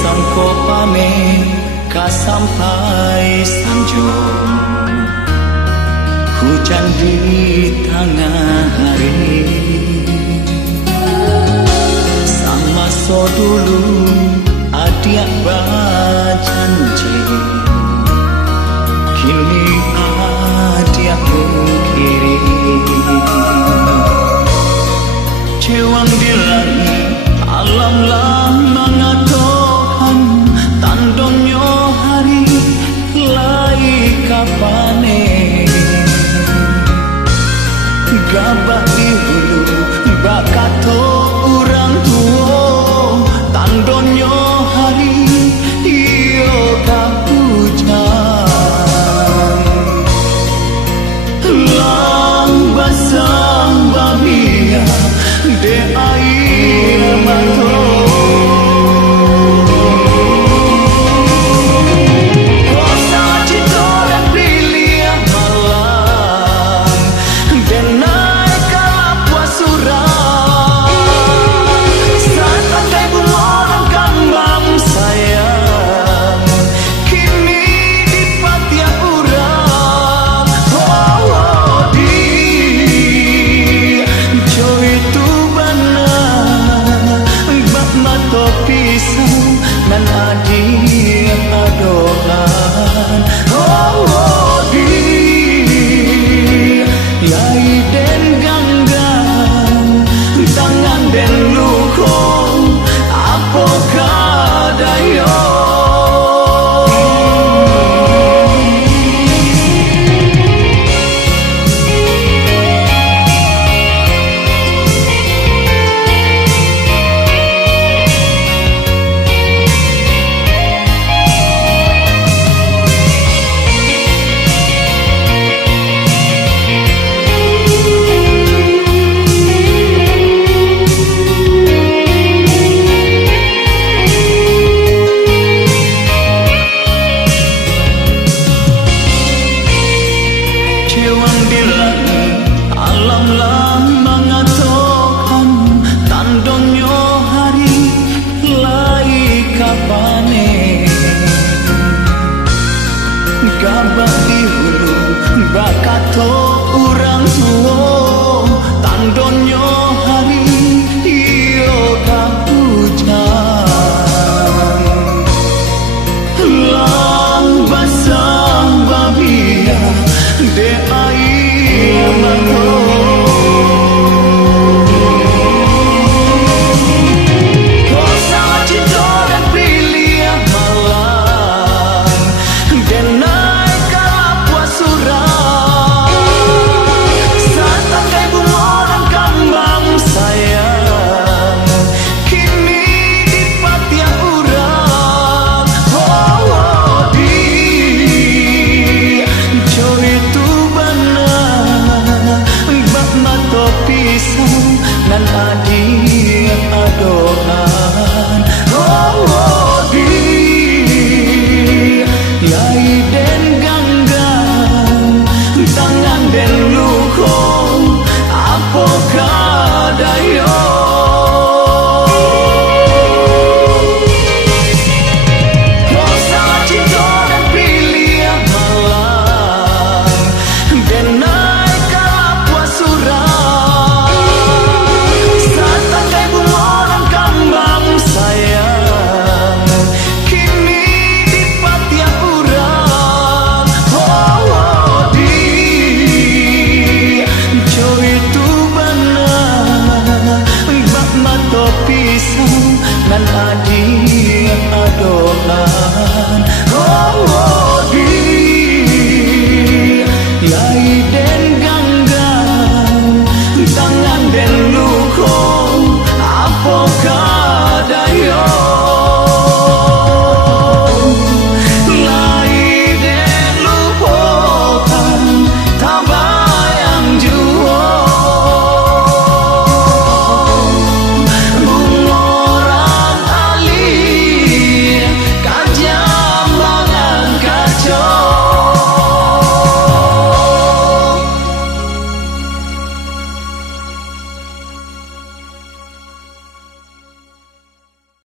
sangko pame ka sampai sanjung, hujan di tengah hari. Sama so dulu adik berjanji, kini adik mengkiri. Cewang di langit alam lah mengatakan, tandonyo hari lai kapane. Gabak di hulu bakato orang tua, tandonyo hari iyo kapujan. Lang basang bamia de air mato. Nan adik adohan, oh di yai den ganggang, tangan den lukong, apakah dayo. Gabak di hulu bakato orang tua, tandonyo hari iyo kapujan. Lang basang babia de air mato. Nan adik adohan, oh di yai den ganggang, tangan den lukong, apakah dayo. Nan adik adohan, oh di yai